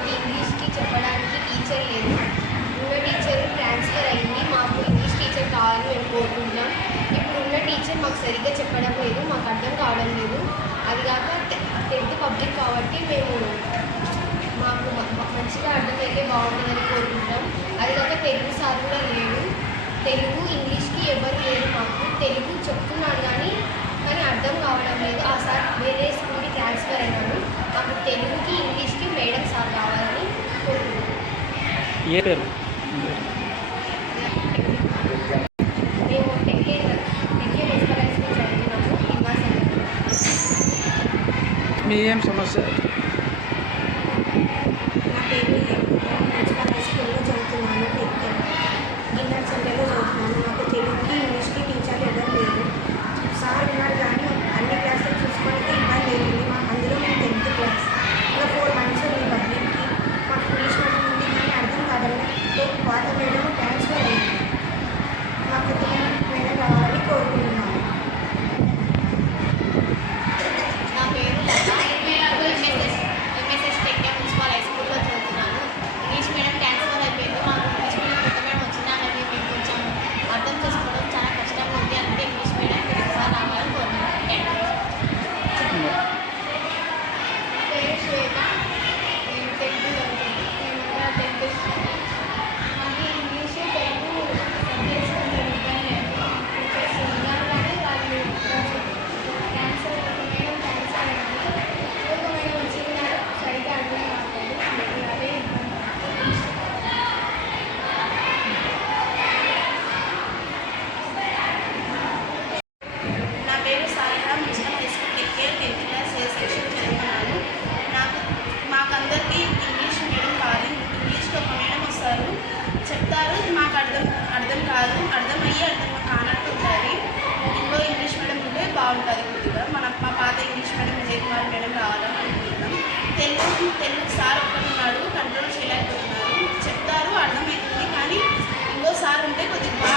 మాకు ఇంగ్లీష్కి చెప్పడానికి టీచర్ లేదు ఉన్న టీచర్ ట్రాన్స్ఫర్ అయింది. మాకు ఇంగ్లీష్ టీచర్ కావాలని మేము కోరుకుంటున్నాం ఇప్పుడు ఉన్న టీచర్ మాకు సరిగ్గా చెప్పడం లేదు మాకు అర్థం కావడం లేదు. అది కాక టెన్త్ పబ్లిక్ కాబట్టి మేము మాకు మంచిగా అర్థమైతే బాగుంటుందని కోరుకుంటున్నాం. అది కాక తెలుగు సార్ కూడా లేదు తెలుగు ఇంగ్లీష్కి ఎవరు లేరు మాకు. తెలుగు చెప్పు ये कर। मीडियम समस्या బాగుంటుంది కొద్దిగా మన మా పాత English medium Vijay Kumar madam రావాలని అనుకుంటున్నాం. తెలుగు తెలుగు సార్ ఒక్కడున్నాడు కంట్రోల్ చేయలేకపోతున్నారు. చెప్తారు అర్థమవుతుంది కానీ ఇంకో సార్ ఉంటే కొద్దిగా